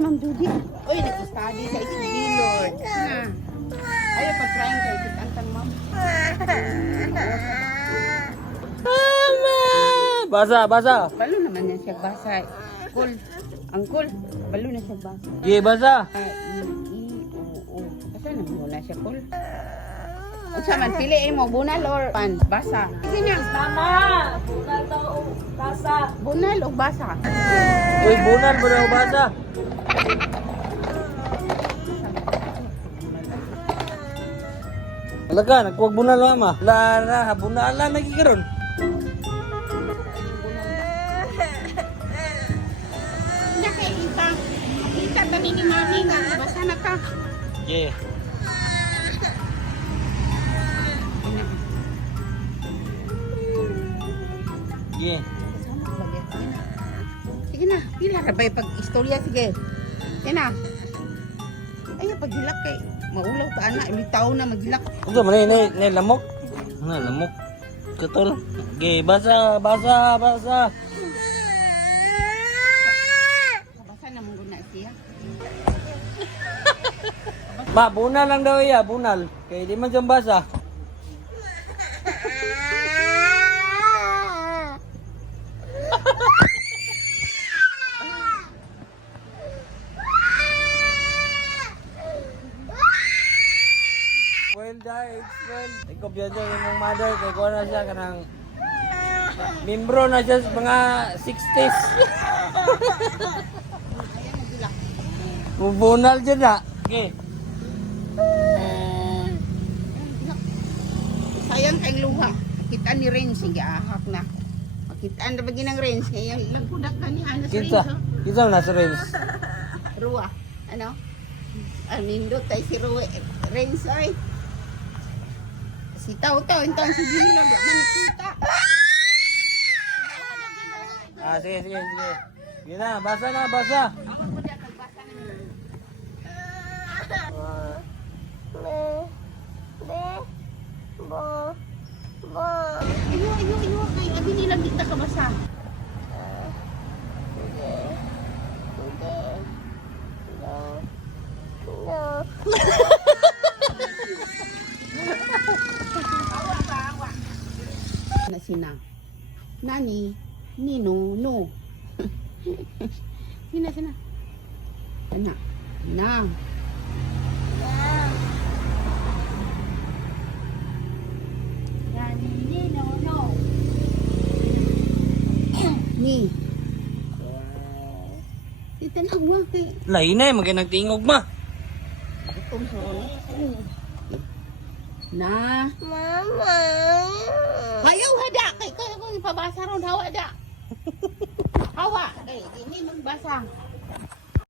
Ma'am Judy. Uy, nag-study sa SB, Lord. Na. Ayaw pag-trying kayo. Kitantang, ma'am. Mama! Basa, basa. Balo naman yan siya basa. Cool. Ang cool. Balo na siya basa. Ye, basa. I-O-O. Basta na muna siya cool. Kung saan man, piliin mo, bunal or pan, basa. Sige na. Mama! Bunal daw. Basa. Bunal o basa? Uy, bunan mo daw basa. Alaga, nagkuwag bunal mama. Lara, bunal lang nagkikaroon. Nakikita. Kita ba ni mami nga? Basa na ka. Ye. Ye. Sige na, pila ka ba yung pag-istorya? Sige. Sige na. Ayaw, pag-hilak kay. Maulaw ka, anak. Ilitaw na mag-hilak. Ito man ni lamok. Na lamok. Katol. Ge, basa, basa, basa. Basa na mong guna siya. Ma, bunal lang daw iya, bunal. Kaya di man siyang basa. Well, dahil, well, ikaw biya dyan yung mother, kaya ko na siya kanang membro na siya sa mga 60s. Bubunal dyan na. Okay. Sayang kayong luha. Makitaan ni Renz. Sige, ahak na. Makitaan na ba ginang Renz? Kaya nagpudak na ni Anas Renz. Kinsa? Kinsa na sa Renz? Ruwa. Ano? Nindot tayo si Ruwa. Renz ay. Si Tao-Tao. Intang si Gila. Di man nakita. Ah, sige, sige, sige. Sige na, basa na, basa. Iyo. Kay abi nila kita ka basa. Na sina. Nani? Nino? No. Sina. Anak. Na. Ni. Itanawag kay. Lain na, magay nagtingog ma. Itong sa na. Mama! Ayaw hada kay kay ko ipabasa ron hawa da. Hawa kay ini magbasa.